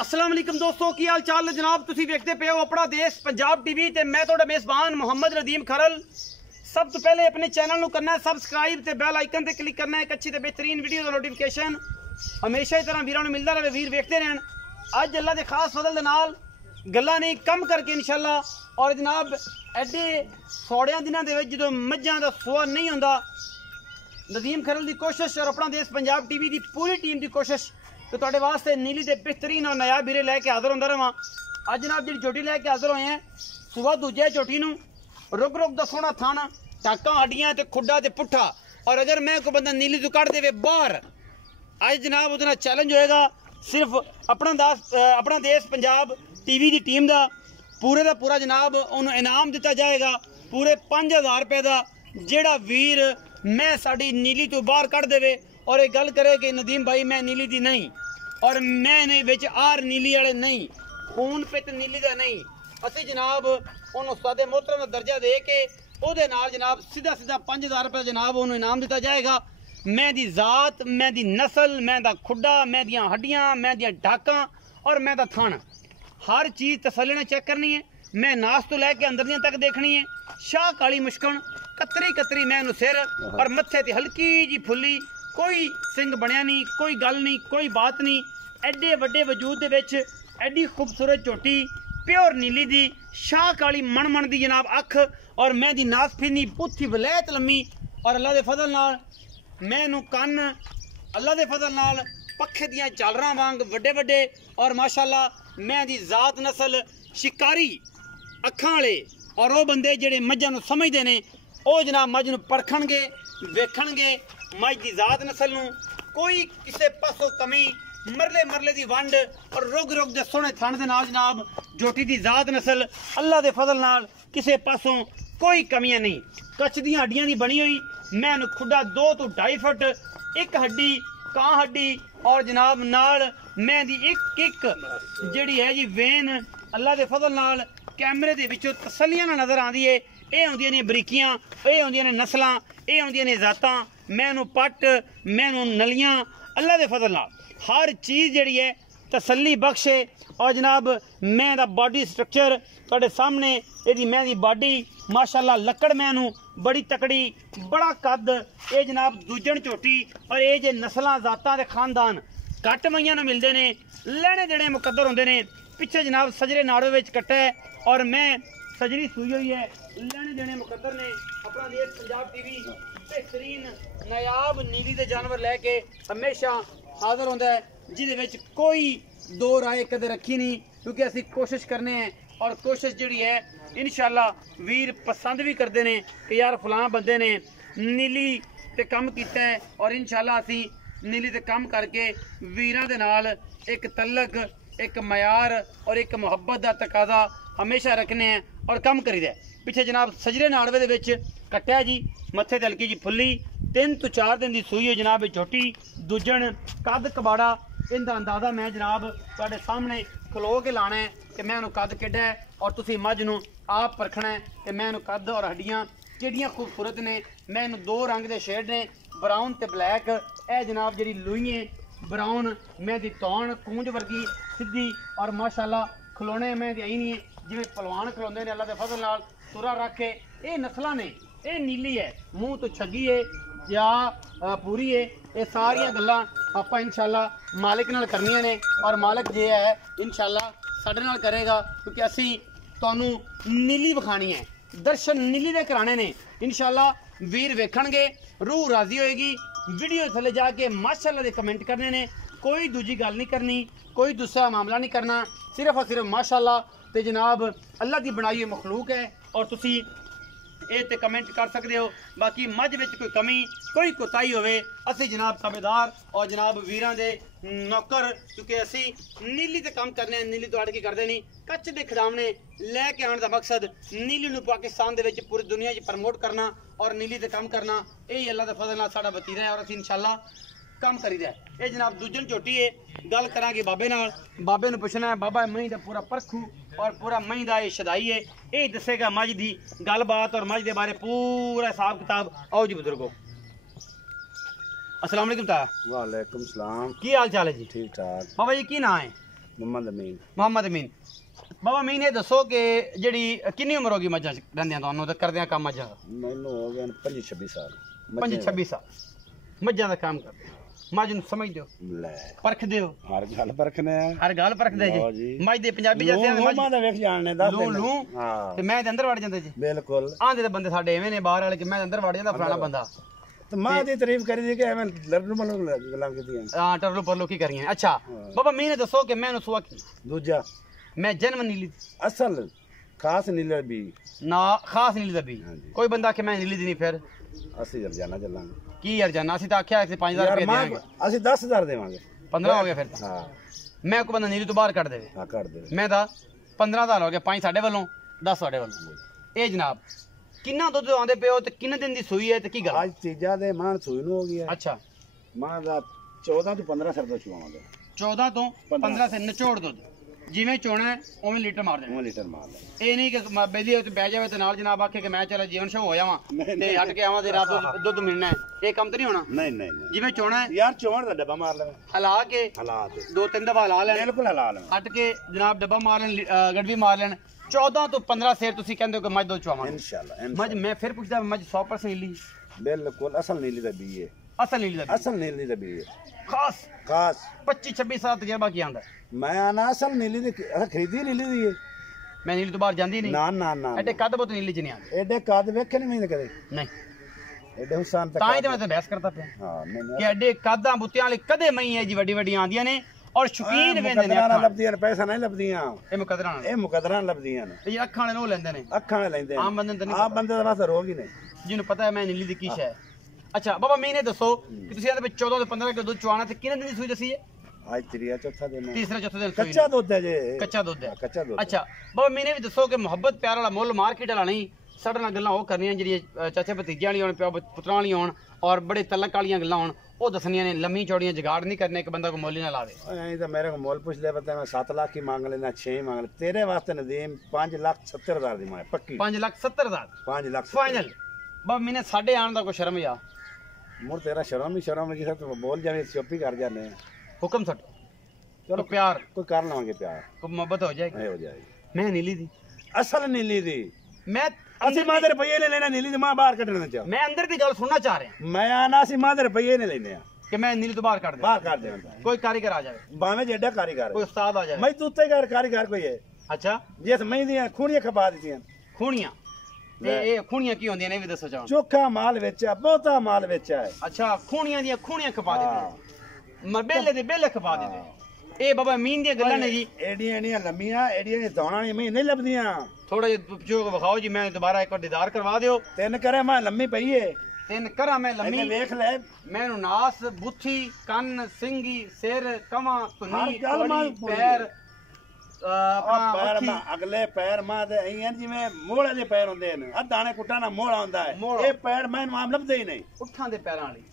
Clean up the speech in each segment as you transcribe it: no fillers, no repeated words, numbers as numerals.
अस्सलाम वालेकुम दोस्तों की हाल चाल है जनाब। तुसी देखते पे हो अपना देश पंजाब टीवी ते मैं थोड़ा मेज़बान मोहम्मद नदीम खरल। सब तो पहले अपने चैनल को करना है सबसक्राइब ते बेल आइकन ते क्लिक करना है। एक अच्छी ते बेहतरीन वीडियो का नोटिफिकेशन हमेशा ही तरह वीरों मिलता रहे, वीर देखते रहन। अज अल्लाह के खास फजल दे नाल गल्लां नहीं कम करके इंशाल्लाह। और जनाब एडे सौड़ियां दिनां दे विच जदों मझां दा सोआ नहीं होंदा, नदीम खरल की कोशिश और अपना देश पंजाब टीवी की पूरी टीम की कोशिश तो तुहाडे वास्ते नीली के बेहतरीन और नायाब वीरे लैके हाजिर होंदा रहां। अज जनाब जी चोटी लैके हाजिर होए हैं सुबह दूजे चोटी नूं रुक रुक दा सोहना थाना टाका हड्डियां ते खुड्डा ते पुट्ठा। और अगर मैं कोई बंदा नीली तो कढ़ देवे बाहर, अज जनाब उहदे नाल चैलेंज होएगा सिर्फ अपना देश पंजाब टीवी की टीम का पूरे का पूरा जनाब उन्होंने इनाम दिता जाएगा पूरे 5000 रुपए का। जेड़ा वीर मैं साड़ी नीली तो बाहर कढ़ देवे और एक गल करे कि नदीम भाई मैं नीली दी नहीं और मैं विच आर नीली वाले नहीं, खून पित नीली का नहीं, असी जनाब उन उस्ताद मोहतरम का दर्जा दे के ओहदे नाल जनाब सीधा सीधा 5000 रुपये जनाब उन्होंने इनाम दिता जाएगा। मैं दी जात, मैं दी नस्ल, मैं दा खुड्डा, मैं दियां हड्डियां, मैं दियां ढाकां और मैं दा थान, हर चीज़ तसल्ली ने चेक करनी है। मैं नास तो लैके अंदर दियां तक देखनी है। शाह काली मुश्कन कतरी कतरी मैं सिर और मत्थे ते हल्की जी फुल्ली, कोई सिंग बनया नहीं, कोई गल नहीं, कोई बात नहीं। एडे वड्डे वजूद दे विच एडी खूबसूरत चोटी प्योर नीली दी शाह काली मन दी जनाब अख और मैं दी नास फिरनी पुथी वलैत लम्मी और अल्लाह दे फजल नाल मैनू कन अल्लाह दे फजल नाल पखे दियां झालरां वांग वड्डे वड्डे और माशाअल्लाह मैं दी जात नस्ल शिकारी अखां वाले और वो बंदे जेड़े मझां नूं समझदे ने ਉਹ जनाब मझ नूं परखणगे वेखणगे मझ की जात नस्ल नूं कोई किसी पासों कमी मरले मरले की वंड और रुग रुग दे सोहने थण दे नाल जनाब जोटी की जात नस्ल अल्लाह दे फजल नाल किसी पासों कोई कमियां नहीं। कच्छ दियां हड्डियां दी बनी हुई मैं खुड्डा 2 तो 2.5 फुट एक हड्डी कां हड्डी और जनाब नाल मैं दी एक जिहड़ी है जी वेन अल्लाह दे फजल नाल कैमरे दे विचों तसल्लियां नाल नज़र आंदी है। ये आउंदियां ने बरीकियां, ये आउंदियां ने नस्लां, ये आउंदियां ने जातां, मैनू पट मैनू नलियां अल्लाह दे फजल नाल हर चीज़ जिहड़ी है तसल्ली बख्श है। और जनाब मैं दा बॉडी स्ट्रक्चर तुहाडे सामने इहदी मैं दी बॉडी माशाअल्लाह लक्कड़ मैनू बड़ी तकड़ी बड़ा कद ये जनाब दूजन झोटी और ये जे नस्लां जातां दे खानदान घट मईयां नूं मिलदे ने लैणे देने मुकद्दर होंदे ने। पिछे जनाब सजरे नाड़े विच कट्टा है और मैं सजरी सूई हुई है लैने देने मुकद्दर ने। अपना देश पंजाब टीवी बेहतरीन नायाब नीली दे जानवर लैके हमेशा हाजिर होंदा है जिहदे विच कोई दो राय कदे रखी नहीं, क्योंकि असी कोशिश करने हैं और कोशिश जिहड़ी है इंशाअल्लाह वीर पसंद भी करते हैं कि यार फलां बंदे ने नीली ते कम किया है और इंशाअल्लाह असी नीली ते कम करके वीरां दे नाल एक तलक एक मयार और एक मुहब्बत का तकाजा हमेशा रखने हैं और कम करी दे। पिछे जनाब सजरे नाड़वे दे विच कट्टिया जी मत्थे ते हल्की जी फुल्ली 3 तो 4 दिन की सूई हो जनाब छोटी दूजन कद कबाड़ा इनका अंदाजा मैं जनाब तुहाडे सामने खलो के लाना है कि मैं कद किड्डा है और तुसीं मझ नूं आप परखना है कि मैं कद और हड्डियां किहड़ियां खूबसूरत ने। मैं 2 रंग के शेड ने ब्राउन ते ब्लैक। ए जनाब जी लुई है ब्राउन मैं दी तौण कूंज वर्गी सीधी और माशाअल्लाह खिलौने मैं दी आई नहीं है जिवें पहलवान खिलौंदे ने अल्लाह दे फजल नाल तुरा रख के। ये नस्लां ने ये नीली है मूँह तो छगी है या पूरी है, ये सारियां गल्लां आपां इंशाअल्लाह मालिक नाल करनियां ने और मालिक जे है इंशाअल्लाह साडे नाल करेगा, क्योंकि असी तुहानूं नीली विखानी है दर्शन नीली दे कराने ने। इंशाअल्लाह वीर वेखणगे रूह राजी होएगी। वीडियो थले जाके माशाअल्लाह दे कमेंट करने ने, कोई दूजी गल नहीं करनी, कोई दूसरा मामला नहीं करना, सिर्फ और सिर्फ माशाअल्लाह ते जनाब अल्लाह की बनाई हुई मखलूक है और तुसी ये ते कमेंट कर सकते हो। बाकी मझ विच कोई कमी कोई कोताही होवे असी जनाब ताबेदार और जनाब वीरां दे नौकर, क्योंकि असी नीली ते काम करने नीली तो अड़ के करते नहीं। कच्च दे खिडावने लैके आने का मकसद नीली नूं पाकिस्तान दे विच पूरी दुनिया च प्रमोट करना और नीली ते काम करना, यही अल्लाह दे फजल नाल साडा वतीरा है और असी इंशाअल्लाह काम करीदा है। ये जनाब दूजन झोटी है गल करांगे बाबे नाल, बाबे नूं पुछना है बाबा मई दा पूरा परखू और पूरा मई दा शदाई है ये दसेगा मझ दी गलबात और मझ दे बारे पूरा हिसाब किताब। आओ जी बुजुर्गो अस्सलाम वालेकुम ता। वालेकुम सलाम। की हाल चाल है जी? ठीक ठाक। बाबा जी की नाम है? ਮੁਹੰਮਦ ਅਮੀਨ। ਬਾਬਾ ਅਮੀਨ ਇਹ ਦੱਸੋ ਕਿ ਜਿਹੜੀ ਕਿੰਨੀ ਉਮਰ ਹੋ ਗਈ ਮੱਝਾਂ ਚ ਰਹਿੰਦਿਆਂ ਤੁਹਾਨੂੰ ਤੇ ਕਰਦਿਆਂ ਕੰਮ ਮੱਝਾਂ ਦਾ? ਮੈਨੂੰ ਹੋ ਗਏ 25-26 ਸਾਲ। 25-26 ਸਾਲ ਮੱਝਾਂ ਦਾ ਕੰਮ ਕਰਦੇ, ਮੱਝ ਨੂੰ ਸਮਝਦੇ ਹੋ, ਲੈ ਪਰਖਦੇ ਹੋ? ਹਰ ਗੱਲ ਪਰਖਨੇ ਆ, ਹਰ ਗੱਲ ਪਰਖਦੇ ਜੀ। ਮੱਝ ਦੇ ਪੰਜਾਬੀ ਜੈਸੇ ਮੱਝ ਦਾ ਵੇਖ ਜਾਣਨੇ ਦੱਸ ਲੂ ਲੂ ਹਾਂ ਤੇ ਮੈਂ ਦੇ ਅੰਦਰ ਵੜ ਜਾਂਦੇ ਜੀ। ਬਿਲਕੁਲ ਆਂਦੇ ਤਾਂ ਬੰਦੇ ਸਾਡੇ ਐਵੇਂ ਨੇ ਬਾਹਰ ਵਾਲੇ ਕਿ ਮੈਂ ਅੰਦਰ ਵੜ ਜਾਂਦਾ ਫਲਾਣਾ ਬੰਦਾ। ਤੇ ਮਾਂ ਦੀ ਤਾਰੀਫ ਕਰੀ ਦੀ ਕਿ ਐਵੇਂ ਲੜਨ ਮਲਨ ਗੱਲਾਂ ਕੀਤੀਆਂ। ਹਾਂ ਟਰਲੋ ਪਰਲੋ ਕੀ ਕਰੀਆਂ। ਅੱਛਾ ਬਾਬਾ ਅਮੀਨ ਦੱਸੋ ਕਿ ਮੈਂ ਨਸੂਆ ਕੀ ਦੂਜਾ ਮੈਂ ਜਨਮ ਨੀਲੀ ਅਸਲ ਖਾਸ ਨੀਲੇ ਵੀ ਨਾ ਖਾਸ ਨੀਲੀ ਦਾ ਵੀ ਕੋਈ ਬੰਦਾ ਕਿ ਮੈਂ ਨੀਲੀ ਦੀ ਨਹੀਂ ਫਿਰ ਅਸੀਂ ਰਜਾਨਾ ਚੱਲਾਂਗੇ ਕੀ ਯਾਰ ਜਾਨਾ ਅਸੀਂ ਤਾਂ ਆਖਿਆ ਸੀ 5000 ਰੁਪਏ ਦੇਵਾਂਗੇ ਅਸੀਂ 10000 ਦੇਵਾਂਗੇ 15 ਹੋ ਗਿਆ ਫਿਰ ਤਾਂ ਹਾਂ ਮੈਂ ਕੋਈ ਬੰਦਾ ਨੀਲੀ ਤੋਂ ਬਾਹਰ ਕੱਢ ਦੇਵੇ ਹਾਂ ਕਰ ਦੇ ਮੈਂ ਤਾਂ 15000 ਹੋ ਗਿਆ 5 ਸਾਡੇ ਵੱਲੋਂ 10 ਸਾਡੇ ਵੱਲੋਂ। ਇਹ ਜਨਾਬ ਕਿੰਨਾ ਦੁੱਧ ਆਉਂਦੇ ਪਿਓ ਤੇ ਕਿੰਨੇ ਦਿਨ ਦੀ ਸੂਈ ਹੈ ਤੇ ਕੀ ਗੱਲ? ਅੱਜ ਤੀਜਾ ਦੇ ਮਾਂ ਸੂਈ ਨੂੰ ਹੋ ਗਿਆ। ਅੱਛਾ ਮਾਂ ਦਾ 14 ਤੋਂ 15 ਸਿਰ ਤੋਂ ਚੁਆਵਾਂਗੇ। 14 ਤੋਂ 15 ਸੇ ਨਿਚੋੜ ਦੁੱਧ ਜਿਵੇਂ ਚੋਣਾ ਹੈ ਉਵੇਂ ਲੀਟਰ ਮਾਰ ਦੇਣਾ। 1 ਲੀਟਰ ਮਾਰ ਲੈ। ਇਹ ਨਹੀਂ ਕਿ ਬੇਦੀ ਉੱਤੇ ਬਹਿ ਜਾਵੇ ਤੇ ਨਾਲ ਜਨਾਬ ਆਖੇ ਕਿ ਮੈਂ ਚੱਲ ਜੀਵਨ ਸ਼ੋ ਹੋ ਜਾਵਾਂ ਤੇ ਹਟ ਕੇ ਆਵਾਂ ਤੇ ਰਾਤ ਦੁੱਧ ਮਿਲਣਾ ਹੈ। ਇਹ ਕੰਮ ਤਾਂ ਨਹੀਂ ਹੋਣਾ। ਨਹੀਂ ਨਹੀਂ ਨਹੀਂ ਜਿਵੇਂ ਚੋਣਾ ਹੈ ਯਾਰ ਚੋਣ ਦਾ ਡੱਬਾ ਮਾਰ ਲੈ ਹਲਾ ਕੇ ਹਾਲਾਤ 2-3 ਦਫਾ ਲਾ ਲੈਣ ਬਿਲਕੁਲ ਹਲਾ ਲੈ ਹਟ ਕੇ ਜਨਾਬ ਡੱਬਾ ਮਾਰ ਲੈਣ ਗੜਵੀ ਮਾਰ ਲੈਣ। 14 ਤੋਂ 15 ਸੇਰ ਤੁਸੀਂ ਕਹਿੰਦੇ ਹੋ ਕਿ ਮੱਝ ਦੋ ਚਵਾਵਾਂਗੇ ਇਨਸ਼ਾਅੱਲਾ। ਮੱਝ ਮੈਂ ਫਿਰ ਪੁੱਛਦਾ ਮੱਝ 100% ਨੀਲੀ ਬਿਲਕੁਲ ਅਸਲ ਨੀਲੀ ਦਾ ਬੀ ਹੈ। ਅਸਲ ਨੀਲੀ ਦਾ ਅਸਲ ਨੀਲੀ ਦਾ ਬੀ ਹੈ ਖਾਸ ਖਾਸ 25-26 ਸਾਲ ਤਜਰਬਾ ਕੀ ਆਂਦਾ? ਮੈਂ ਆਨਾ ਅਸਲ ਨੀਲੀ ਦੀ ਖਰੀਦੀ ਨੀਲੀ ਦੀ ਹੈ। ਮੈਂ ਨੀਲੀ ਤੋਂ ਬਾਹਰ ਜਾਂਦੀ ਨਹੀਂ। ਨਾ ਨਾ ਨਾ ਐਡੇ ਕੱਦ ਬਹੁਤ ਨੀਲੀ ਚ ਨਹੀਂ ਆਂਦੇ। ਐਡੇ ਕੱਦ ਵੇਖੇ ਨਹੀਂ ਮੈਂ ਕਦੇ। ਨਹੀਂ ਐਡੇ ਹੁਸਨ ਤੱਕ ਤਾਂ ਹੀ ਤੇ ਮੈਂ ਤੇ ਬਹਿਸ ਕਰਦਾ ਪਿਆ ਹਾਂ ਨਹੀਂ ਕਿ ਐਡੇ ਕਾਦਾਂ ਬੁੱਤਿਆਂ ਵਾਲੇ ਕਦੇ ਮਈ ਹੈ ਜੀ ਵੱਡੀ ਵੱਡੀਆਂ ਆਂਦੀਆਂ ਨੇ ਔਰ ਸ਼ੌਕੀਨ ਵੇਂਦੇ ਨੇ ਅੱਖਾਂ ਲੱਭਦੀਆਂ ਪੈਸਾ ਨਹੀਂ ਲੱਭਦੀਆਂ। ਇਹ ਮੁਕਦਰਾਂ ਨਾਲ ਇਹ ਮੁਕਦਰਾਂ ਲੱਭਦੀਆਂ ਨੇ। ਇਹ ਅੱਖਾਂ ਵਾਲੇ ਨੂੰ ਲੈਂਦੇ ਨੇ ਅੱਖਾਂ ਨਾਲ ਲੈਂਦੇ ਆਮ ਬੰਦੇ ਨੂੰ ਆਮ ਬੰਦੇ ਦਾ ਵਾਸਤੇ ਰੋਗ ਹੀ ਨਹੀਂ ਜਿਹਨੂੰ ਪਤਾ ਹੈ ਮੈਂ ਨੀਲੀ ਦੀ ਕੀ ਸ਼ੈ ਹੈ। ਅੱਛਾ ਬਾਬਾ ਮਹੀਨੇ ਦੱਸੋ ਕਿ ਤੁਸੀਂ ਇਹਦੇ ਵਿੱਚ 14 ਤੋਂ 15 ਕਿਲੋ ਦੁੱਧ ਚਵਾਣਾ ਤੇ ਕਿੰਨੇ ਦਿਨ ਦੀ ਸੂਈ ਦੱਸੀ ਹੈ? ਅੱਜ ਤੀਆ ਚੌਥਾ ਦਿਨ ਤੀਸਰਾ ਚੌਥਾ ਦਿਨ ਸੂਈ ਕੱਚਾ ਦੁੱਧ ਹੈ ਜੇ ਕੱਚਾ ਦੁੱਧ ਹੈ। ਕੱਚਾ ਦੁੱਧ। ਅੱਛਾ ਬਾਬਾ ਮਹੀਨੇ ਵੀ ਦੱਸੋ ਕਿ ਮੁਹੱਬਤ ਪਿਆਰ ਵਾਲਾ ਮੁੱਲ ਮਾਰਕੀਟ ਵਾਲਾ ਨਹੀਂ ਸਾਡੇ ਨਾਲ ਗੱਲਾਂ ਉਹ ਕਰਨੀਆਂ ਜਿਹੜੀਆਂ ਚਾਚੇ ਭਤੀਜਿਆਂ ਵਾਲੀਆਂ ਹੋਣ ਪਿਓ ਪੁੱਤਰਾਂ ਵਾਲੀਆਂ ਹੋਣ ਔਰ ਬੜੇ ਤਲਕ ਵਾਲੀਆਂ ਗੱਲਾਂ ਹੋਣ ਉਹ ਦੱਸਣੀਆਂ ਨੇ। ਲੰਮੀ ਚੌੜੀਆਂ ਜਗਾੜ ਨਹੀਂ ਕਰਨੇ ਇੱਕ ਬੰਦਾ ਕੋ ਮੁੱਲ ਹੀ ਨਾ ਲਾਵੇ। ਐਂ ਤਾਂ ਮੇਰੇ ਕੋਲ ਮੁੱਲ ਪੁੱਛ ਲਿਆ ਪਤਾ ਮੈਂ 7 ਲੱਖ ਹੀ ਮੰਗ ਲੈਣਾ 6 ਮੰਗ ਲੈ ਤੇਰੇ ਵਾਸਤੇ ਨਦੀਮ 5,70,000 ਦੀ ਮੈਂ ਪੱਕੀ 5,70,000 5 ਲੱਖ ਫਾਈਨਲ। ਬਾਬਾ ਮਹੀਨੇ ਸਾਡੇ ਆਣ ਦਾ ਕੋਈ ਸ਼ਰਮ ਆ ਮੁਰ ਤੇਰਾ ਸ਼ਰਮ ਹੀ ਤੂੰ ਬੋਲ ਜਾਵੇਂ ਚੁੱਪ ਹੀ ਕਰ ਜਾਂਦੇ ਆ। ਹੁਕਮ ਸੱਟ ਚਲੋ ਪਿਆਰ ਕੋਈ ਕਰ ਲਵਾਂਗੇ ਪਿਆਰ ਕੋਈ ਮੁਹੱਬਤ ਹੋ ਜਾਏਗੀ। ਇਹ ਹੋ ਜਾਏਗੀ। ਮੈਂ ਨੀਲੀ ਦੀ ਅਸਲ ਨੀਲੀ ਦੀ ਮੈਂ ਅਸੀਂ ਮਾਂ ਦੇ ਰੁਪਈਏ ਨੇ ਲੈਣਾ ਨੀਲੀ ਦੀ ਮਾਂ ਬਾਹਰ ਕੱਢਣਾ ਚਾਹ ਮੈਂ ਅੰਦਰ ਦੀ ਗੱਲ ਸੁਣਨਾ ਚਾਹ ਰਿਹਾ ਮੈਂ ਆਣਾ ਅਸੀਂ ਮਾਂ ਦੇ ਰੁਪਈਏ ਨੇ ਲੈਨੇ ਆ ਕਿ ਮੈਂ ਨੀਲੀ ਤੋਂ ਬਾਹਰ ਕੱਢ ਦੇ ਬਾਹਰ ਕੱਢ ਦੇਣਾ ਕੋਈ ਕਾਰੀਗਰ ਆ ਜਾਵੇ ਬਾਵੇਂ ਜਿਹੜਾ ਕਾਰੀਗਰ ਕੋਈ ਉਸਤਾਦ ਆ ਜਾਵੇ ਮੈਂ ਤੂੰ ਉੱਤੇ ਕਾਰੀਗਰ ਕੋਈ ਹੈ। ਅੱਛਾ ਜਿਸ ਮੈਂ ਦੀਆਂ ਖੂਣੀਆਂ ਖਪਾ ਦਿੱਤੀਆਂ ਖੂਣੀਆਂ ਤੇ ਇਹ ਖੂਣੀਆਂ ਕੀ ਹੁੰਦੀਆਂ ਨੇ ਇਹ ਵੀ ਦੱਸੋ ਚਾਹੋ। ਚੋਖਾ ਮਾਲ ਵੇਚਿਆ ਬਹੁਤਾ ਮਾਲ ਵੇਚਿਆ ਹੈ। ਅੱਛਾ ਖੂਣੀਆਂ ਦੀਆਂ ਖੂਣੀਆਂ ਖਪਾ ਦਿੰਦੇ ਮਬੇਲੇ ਦੇ ਬੇਲੇ ਖਪਾ ਦਿੰਦੇ। ਇਹ ਬਾਬਾ ਮੀਨ ਦੀਆਂ ਗੱਲਾਂ ਨੇ ਜੀ। ਐਡੀਆਂ ਲੰਮੀਆਂ ਐਡੀਆਂ ਦੌੜਾਂ ਨਹੀਂ ਨਹੀਂ ਲੱਭਦੀਆਂ। ਥੋੜਾ ਜਿਹਾ ਪਿਛੋਂ ਵਿਖਾਓ ਜੀ ਮੈਂ ਦੁਬਾਰਾ ਇੱਕ ਵਾਰ ਦੀਦਾਰ ਕਰਵਾ ਦਿਓ। ਤਿੰਨ ਕਰੇ ਮੈਂ ਲੰਮੀ ਪਈ ਏ ਤਿੰਨ ਕਰਾਂ ਮੈਂ ਲੰਮੀ ਵੇਖ ਲੈ ਮੈਨੂੰ ਨਾਸ ਬੁੱਥੀ ਕੰਨ ਸਿੰਗੀ ਸਿਰ ਕਵਾਂ ਧੁਨੀ ਗੱਲ ਕੋੜੀ ਪੈਰ ਪੈਰ ਅਗਲੇ ਪੈਰ ਮਾਂ ਦੇ ਐਂ ਜਿਵੇਂ ਮੋਹਲੇ ਦੇ ਪੈਰ ਹੁੰਦੇ ਨੇ ਆ ਦਾਣੇ ਕੁੱਟਾ ਨਾਲ ਮੋਹਲਾ ਹੁੰਦਾ ਹੈ। ਇਹ ਪੈਰ ਮੈਨੂੰ ਆਮ ਲੱਭਦੇ ਹੀ ਨਹੀਂ। ਉੱਠਾਂ ਦੇ ਪੈਰਾਂ ਵਾਲੀ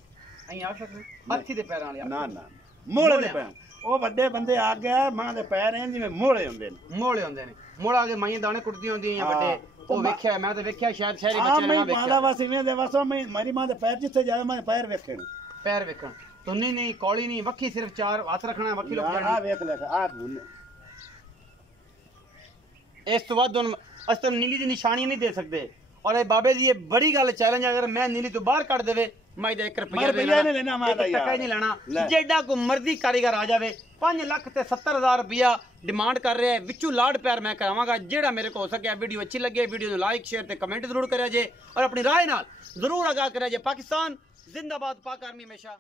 ਐਂ ਆ ਸਕਦੇ ਹਾਥੀ ਦੇ ਪੈਰਾਂ ਵਾਲੀ ਨਾ ਨਾ ਮੋਹਲੇ ਦੇ ਪੈਰ ਉਹ ਵੱਡੇ ਬੰਦੇ ਆ ਗਿਆ ਮਾਂ ਦੇ ਪੈਰ ਐਂ ਜਿਵੇਂ ਮੋਹਲੇ ਹੁੰਦੇ ਨੇ। ਮੋਹਲੇ ਹੁੰਦੇ ਨੇ ਮੋਹਲਾ ਕੇ ਮਾਈਆਂ ਦਾਣੇ ਕੁੱਟਦੀਆਂ ਹੁੰਦੀਆਂ ਵੱਡੇ ਉਹ ਵੇਖਿਆ ਮੈਂ ਤਾਂ ਵੇਖਿਆ ਸ਼ਾਇਦ ਸ਼ਹਿਰੀ ਬੱਚੇ ਨੇ ਵੇਖਿਆ। ਮਾਂ ਵਾਸ ਇਵੇਂ ਦੇ ਵਸੋਂ ਮੇਰੀ ਮਾਂ ਦੇ ਪੈਰ ਜਿੱਥੇ ਜਾਵੇ ਮੈਂ ਪੈਰ ਵੇਖਣ ਪੈਰ ਵੇਖਣ ਤੁੰਨੀ ਨਹੀਂ ਕੌਲੀ ਨਹੀਂ ਵੱਖੀ ਸਿਰਫ 4 ਹੱਥ ਰੱਖਣਾ ਵੱਖੀ ਲੋਕ ਆ ਵੇਖ ਲੈ ਆ ਇਸ ਤੋਂ ਬਾਅਦ ਅਸੀਂ ਤੁਹਾਨੂੰ ਨੀਲੀ ਦੀ ਨਿਸ਼ਾਨੀ ਨਹੀਂ ਦੇ ਸਕਦੇ ਔਰ ਇਹ ਬਾਬੇ ਦੀ ਇਹ ਬੜੀ ਗੱਲ ਚੈਲੰਜ ਅਗਰ ਮੈਂ ਨੀਲੀ ਤੋਂ ਬਾਹਰ ਕੱਢ ਦੇਵੇ ਮੈਂ ਇਹਦਾ 1 ਰੁਪਿਆ ਨਹੀਂ ਲੈਣਾ ਮੈਂ ਟੱਕਾ ਹੀ ਨਹੀਂ ਲੈਣਾ। ਜਿਹੜਾ ਕੋ ਮਰਜ਼ੀ ਕਾਰੀਗਰ ਆ ਜਾਵੇ 5,70,000 ਰੁਪਇਆ ਡਿਮਾਂਡ ਕਰ ਰਿਹਾ ਹੈ ਵਿੱਚੋਂ ਲਾਡ ਪਿਆਰ ਮੈਂ ਕਰਾਵਾਂਗਾ ਜਿਹੜਾ ਮੇਰੇ ਕੋ ਹੋ ਸਕਿਆ। ਵੀਡੀਓ ਅੱਛੀ ਲੱਗੇ ਵੀਡੀਓ ਨੂੰ ਲਾਈਕ ਸ਼ੇਅਰ ਤੇ ਕਮੈਂਟ ਜ਼ਰੂਰ ਕਰਿਆ ਜੇ ਔਰ ਆਪਣੀ ਰਾਏ ਨਾਲ ਜ਼ਰੂਰ ਆਗਾਹ ਕਰਿਆ ਜੇ। ਪਾਕਿਸਤਾਨ ਜ਼ਿੰਦਾਬਾਦ, ਪਾਕ ਆਰਮੀ ਹਮੇਸ਼ਾ